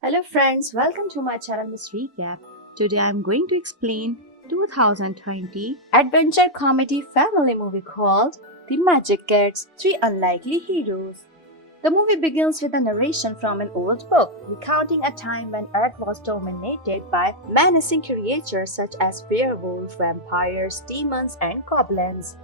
Hello friends, welcome to my channel Miss Recap. Today I am going to explain 2020 adventure comedy family movie called The Magic Kids, Three Unlikely Heroes. The movie begins with a narration from an old book, recounting a time when Earth was dominated by menacing creatures such as werewolves, vampires, demons, and goblins.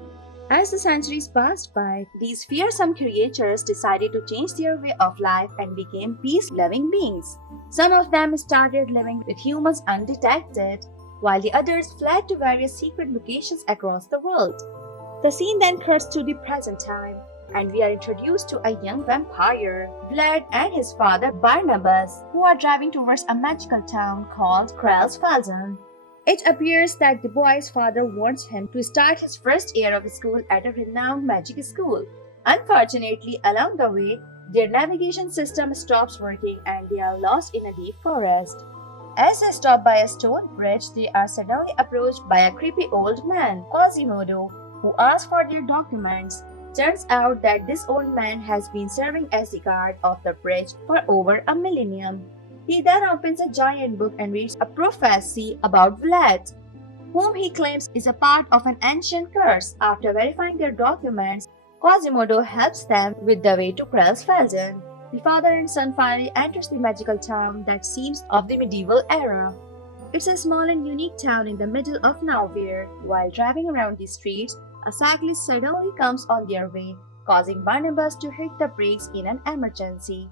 As the centuries passed by, these fearsome creatures decided to change their way of life and became peace loving beings. Some of them started living with humans undetected, while the others fled to various secret locations across the world. The scene then cuts to the present time, and we are introduced to a young vampire, Vlad, and his father Barnabas, who are driving towards a magical town called Kralsfelden. It appears that the boy's father wants him to start his first year of school at a renowned magic school. Unfortunately, along the way, their navigation system stops working and they are lost in a deep forest. As they stop by a stone bridge, they are suddenly approached by a creepy old man, Quasimodo, who asks for their documents. Turns out that this old man has been serving as the guard of the bridge for over a millennium. He then opens a giant book and reads a prophecy about Vlad, whom he claims is a part of an ancient curse. After verifying their documents, Quasimodo helps them with the way to Kralsfelden. The father and son finally enters the magical town that seems of the medieval era. It's a small and unique town in the middle of nowhere. While driving around the streets, a cyclist suddenly comes on their way, causing Barnabas to hit the brakes in an emergency.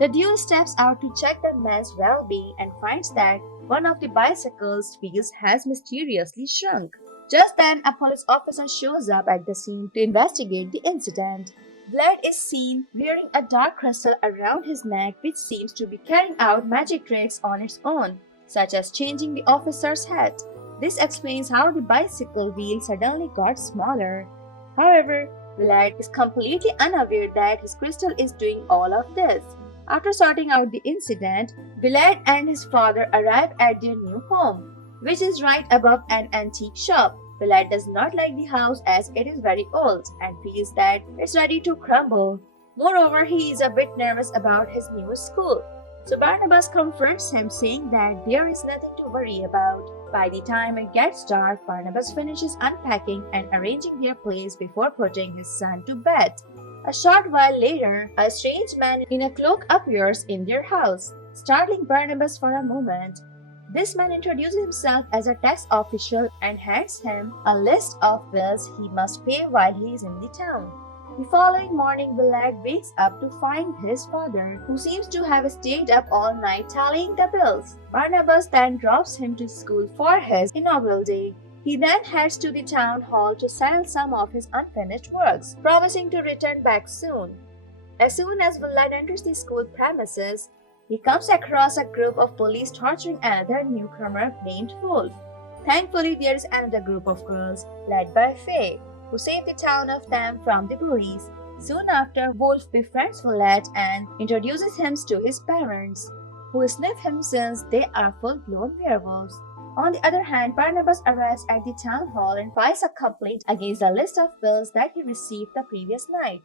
The duo steps out to check the man's well-being and finds that one of the bicycle's wheels has mysteriously shrunk. Just then, a police officer shows up at the scene to investigate the incident. Vlad is seen wearing a dark crystal around his neck which seems to be carrying out magic tricks on its own, such as changing the officer's hat. This explains how the bicycle wheel suddenly got smaller. However, Vlad is completely unaware that his crystal is doing all of this. After sorting out the incident, Vlad and his father arrive at their new home, which is right above an antique shop. Vlad does not like the house as it is very old and feels that it's ready to crumble. Moreover, he is a bit nervous about his new school. So Barnabas confronts him, saying that there is nothing to worry about. By the time it gets dark, Barnabas finishes unpacking and arranging their place before putting his son to bed. A short while later, a strange man in a cloak appears in their house, startling Barnabas for a moment. This man introduces himself as a tax official and hands him a list of bills he must pay while he is in the town. The following morning, Vlad wakes up to find his father, who seems to have stayed up all night tallying the bills. Barnabas then drops him to school for his inaugural day. He then heads to the town hall to settle some of his unfinished works, promising to return back soon. As soon as Vlad enters the school premises, he comes across a group of police torturing another newcomer named Wolf. Thankfully, there is another group of girls, led by Faye, who save the town of them from the bullies. Soon after, Wolf befriends Vlad and introduces him to his parents, who sniff him since they are full-blown werewolves. On the other hand, Barnabas arrives at the town hall and files a complaint against the list of bills that he received the previous night.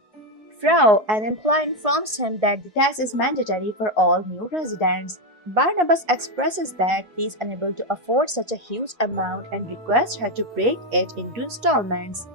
Frau, an employee, informs him that the tax is mandatory for all new residents. Barnabas expresses that he is unable to afford such a huge amount and requests her to break it into installments.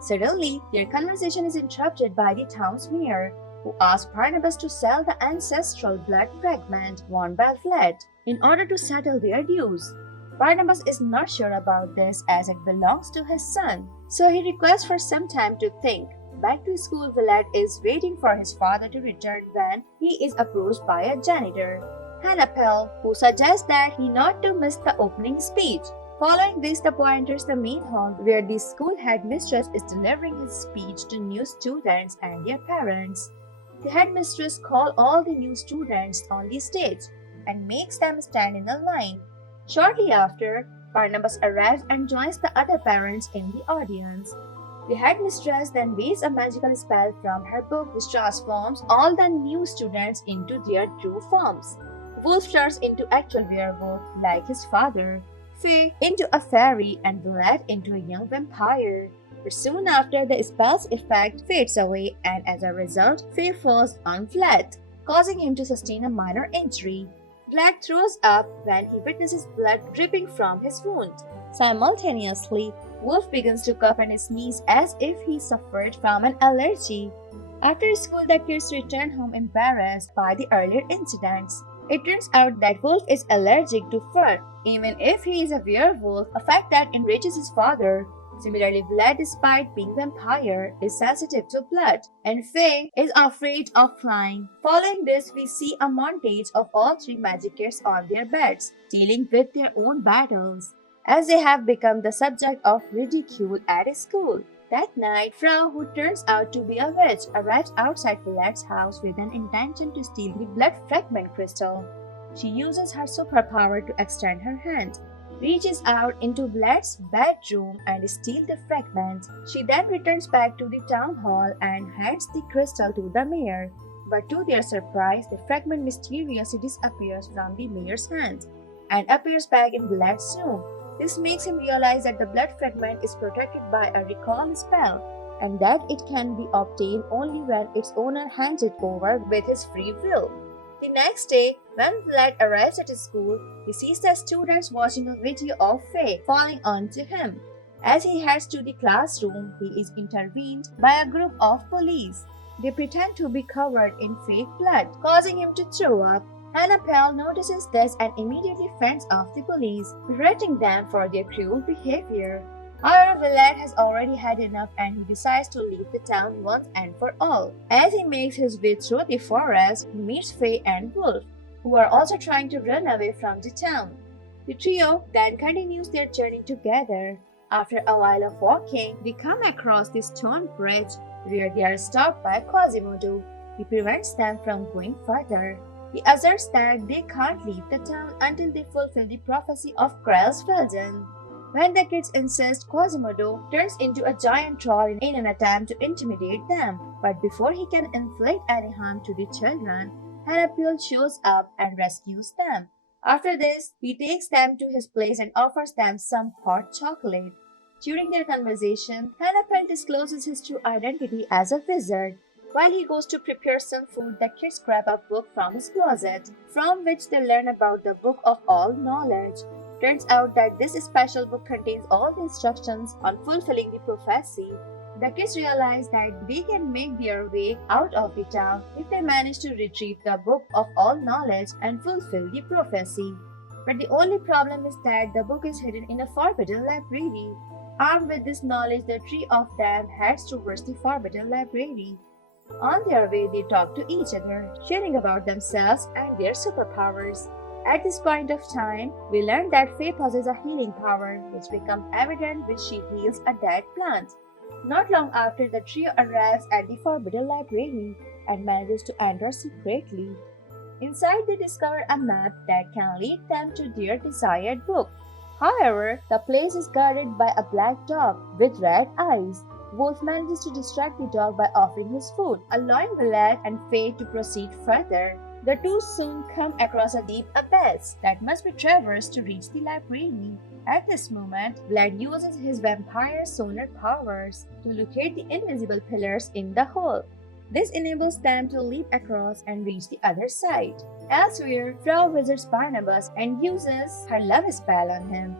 Suddenly, their conversation is interrupted by the town's mayor, who asks Barnabas to sell the ancestral blood fragment worn by Vlad in order to settle their dues. Barnabas is not sure about this as it belongs to his son, so he requests for some time to think. Back to school, Vlad is waiting for his father to return when he is approached by a janitor, Hannapel, who suggests that he not to miss the opening speech. Following this, the boy enters the main hall where the school headmistress is delivering his speech to new students and their parents. The headmistress calls all the new students on the stage and makes them stand in a line. Shortly after, Barnabas arrives and joins the other parents in the audience. The headmistress then waves a magical spell from her book which transforms all the new students into their true forms. Wolf turns into actual werewolf like his father, Faye into a fairy, and Vlad into a young vampire. But soon after, the spell's effect fades away and as a result, Faye falls on Vlad, causing him to sustain a minor injury. Vlad throws up when he witnesses blood dripping from his wound. Simultaneously, Wolf begins to cough and sneeze as if he suffered from an allergy. After school, the kids return home embarrassed by the earlier incidents. It turns out that Wolf is allergic to fur, even if he is a werewolf, a fact that enrages his father. Similarly, Vlad, despite being vampire, is sensitive to blood, and Faye is afraid of flying. Following this, we see a montage of all three Magickers on their beds, dealing with their own battles, as they have become the subject of ridicule at school. That night, Frau, who turns out to be a witch, arrives outside Vlad's house with an intention to steal the blood fragment crystal. She uses her superpower to extend her hand, reaches out into Vlad's bedroom and steals the fragment. She then returns back to the town hall and hands the crystal to the mayor. But to their surprise, the fragment mysteriously disappears from the mayor's hand and appears back in Vlad's room. This makes him realize that the blood fragment is protected by a recall spell, and that it can be obtained only when its owner hands it over with his free will. The next day, when Vlad arrives at his school, he sees the students watching a video of Faye falling onto him. As he heads to the classroom, he is intervened by a group of police. They pretend to be covered in fake blood, causing him to throw up. Annabelle notices this and immediately fends off the police, berating them for their cruel behavior. However, Vlad has already had enough and he decides to leave the town once and for all. As he makes his way through the forest, he meets Faye and Wolf, who are also trying to run away from the town. The trio then continues their journey together. After a while of walking, they come across the stone bridge where they are stopped by Quasimodo. He prevents them from going further. He asserts that they can't leave the town until they fulfill the prophecy of Grelsfelden. When the kids insist, Quasimodo turns into a giant troll in an attempt to intimidate them. But before he can inflict any harm to the children, Hannibal shows up and rescues them. After this, he takes them to his place and offers them some hot chocolate. During their conversation, Hannibal discloses his true identity as a wizard. While he goes to prepare some food, the kids grab a book from his closet, from which they learn about the Book of All Knowledge. Turns out that this special book contains all the instructions on fulfilling the prophecy. The kids realize that they can make their way out of the town if they manage to retrieve the Book of All Knowledge and fulfill the prophecy. But the only problem is that the book is hidden in a forbidden library. Armed with this knowledge, the three of them heads towards the forbidden library. On their way, they talk to each other, sharing about themselves and their superpowers. At this point of time, we learn that Faye possesses a healing power, which becomes evident when she heals a dead plant. Not long after, the trio arrives at the Forbidden Library and manages to enter secretly. Inside, they discover a map that can lead them to their desired book. However, the place is guarded by a black dog with red eyes. Wolf manages to distract the dog by offering his food, allowing Vlad and Faye to proceed further. The two soon come across a deep abyss that must be traversed to reach the library. At this moment, Vlad uses his vampire sonar powers to locate the invisible pillars in the hole. This enables them to leap across and reach the other side. Elsewhere, Frau visits Barnabas and uses her love spell on him,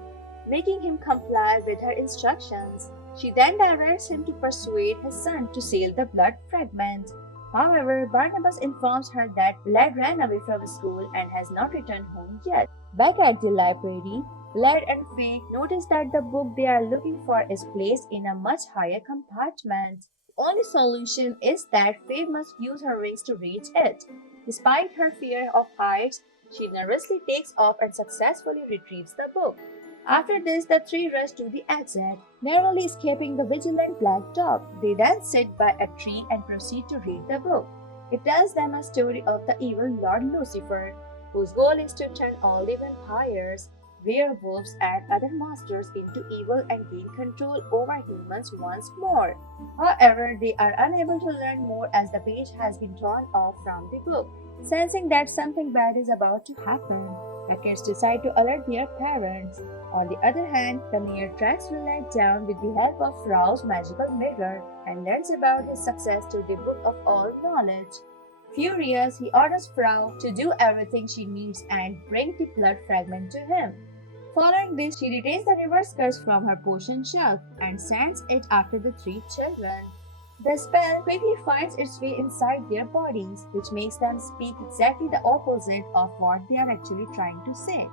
making him comply with her instructions. She then directs him to persuade his son to steal the blood fragment. However, Barnabas informs her that Vlad ran away from school and has not returned home yet. Back at the library, Vlad and Faye notice that the book they are looking for is placed in a much higher compartment. The only solution is that Faye must use her rings to reach it. Despite her fear of heights, she nervously takes off and successfully retrieves the book. After this, the three rush to the exit, narrowly escaping the vigilant black dog. They then sit by a tree and proceed to read the book. It tells them a story of the evil Lord Lucifer, whose goal is to turn all the vampires, werewolves, and other monsters into evil and gain control over humans once more. However, they are unable to learn more as the page has been torn off from the book. Sensing that something bad is about to happen, the kids decide to alert their parents. On the other hand, the mayor tracks Vlad down with the help of Frau's magical mirror and learns about his success through the Book of All Knowledge. Furious, he orders Frau to do everything she needs and bring the blood fragment to him. Following this, she retains the reverse curse from her potion shelf and sends it after the three children. The spell quickly finds its way inside their bodies, which makes them speak exactly the opposite of what they are actually trying to say.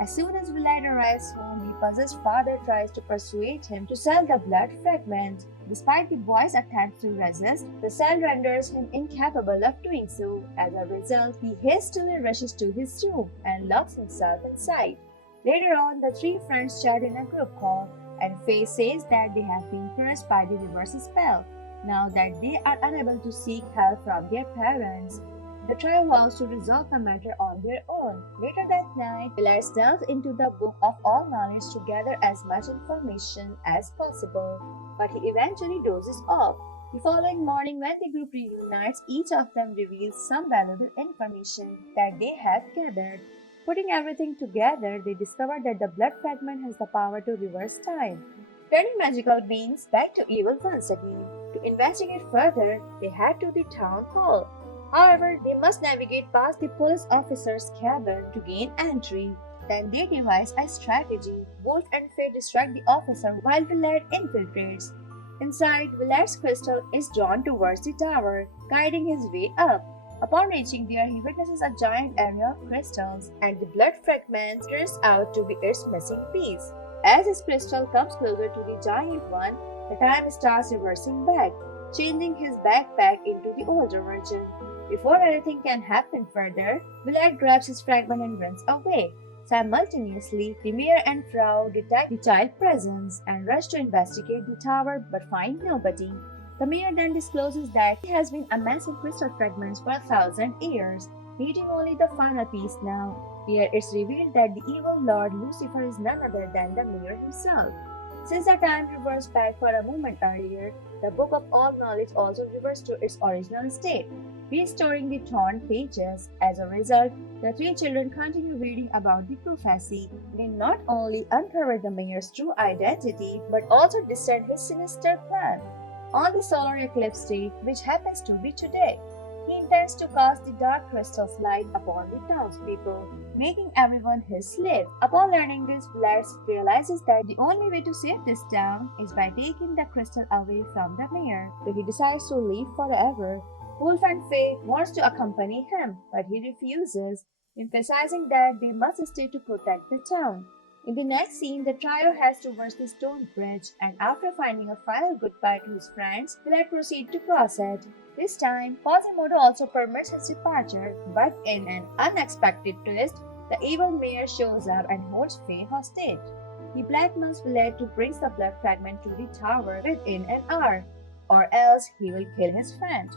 As soon as Vlad arrives home, the possessed father tries to persuade him to sell the blood fragment. Despite the boy's attempts to resist, the cell renders him incapable of doing so. As a result, he hastily rushes to his room and locks himself inside. Later on, the three friends chat in a group call, and Faye says that they have been cursed by the reverse spell, now that they are unable to seek help from their parents. The trio vows to resolve the matter on their own. Later that night, Willard delves into the Book of All Knowledge to gather as much information as possible, but he eventually dozes off. The following morning, when the group reunites, each of them reveals some valuable information that they have gathered. Putting everything together, they discover that the blood fragment has the power to reverse time, turning magical beings back to evil once again. To investigate further, they head to the town hall. However, they must navigate past the police officer's cabin to gain entry. Then they devise a strategy. Wolf and Faye distract the officer while Willard infiltrates. Inside, Willard's crystal is drawn towards the tower, guiding his way up. Upon reaching there, he witnesses a giant area of crystals, and the blood fragment turns out to be its missing piece. As his crystal comes closer to the giant one, the time starts reversing back, changing his backpack into the older version. Before anything can happen further, Willard grabs his fragment and runs away. Simultaneously, the mayor and Frau detect the child presence and rush to investigate the tower but find nobody. The mayor then discloses that he has been amassing crystal fragments for 1,000 years, needing only the final piece now. Here it's revealed that the evil Lord Lucifer is none other than the mayor himself. Since the time reversed back for a moment earlier, the Book of All Knowledge also reverts to its original state, restoring the torn pages. As a result, the three children continue reading about the prophecy. They not only uncover the mayor's true identity, but also discern his sinister plan. On the solar eclipse day, which happens to be today, he intends to cast the dark crystal's light upon the townspeople, making everyone his slave. Upon learning this, Vlad realizes that the only way to save this town is by taking the crystal away from the mayor, so he decides to leave forever. Wolf and Faye wants to accompany him, but he refuses, emphasizing that they must stay to protect the town. In the next scene, the trio heads towards the stone bridge, and after finding a final goodbye to his friends, Willard proceeds to cross it. This time, Quasimodo also permits his departure, but in an unexpected twist, the evil mayor shows up and holds Faye hostage. He blackmails Willard to bring the blood fragment to the tower within an hour, or else he will kill his friend.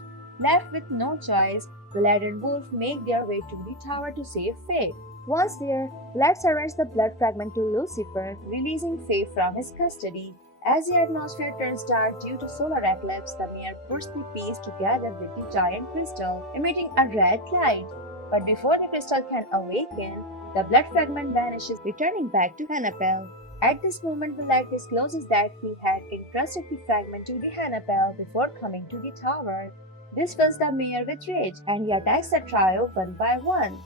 Left with no choice, Willard and Wolf make their way to the tower to save Faye. Once there, Vlad surrenders the blood fragment to Lucifer, releasing Faye from his custody. As the atmosphere turns dark due to solar eclipse, the mayor puts the piece together with the giant crystal, emitting a red light. But before the crystal can awaken, the blood fragment vanishes, returning back to Hannibal. At this moment, Vlad discloses that he had entrusted the fragment to the Hannibal before coming to the tower. This fills the mayor with rage, and he attacks the trio one by one.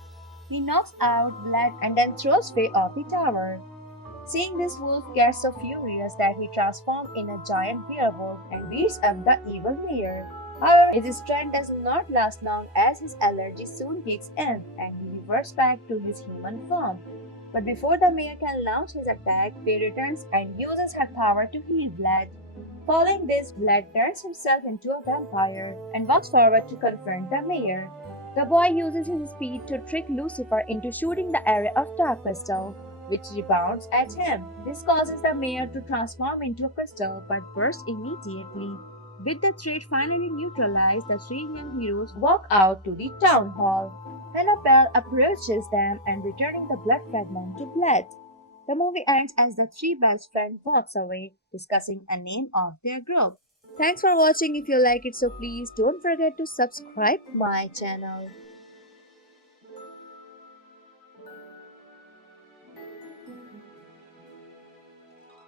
He knocks out Vlad and then throws Faye off the tower. Seeing this, Wolf gets so furious that he transforms in a giant werewolf and beats up the evil mayor. However, his strength does not last long as his allergy soon kicks in and he reverts back to his human form. But before the mayor can launch his attack, Faye returns and uses her power to heal Vlad. Following this, Vlad turns himself into a vampire and walks forward to confront the mayor. The boy uses his speed to trick Lucifer into shooting the area of dark crystal, which rebounds at him. This causes the mayor to transform into a crystal but bursts immediately. With the threat finally neutralized, the three young heroes walk out to the town hall. Hannibal approaches them and returning the blood fragment to Vlad. The movie ends as the three best friends walks away, discussing a name of their group. Thanks for watching. If you like it, so please don't forget to subscribe my channel.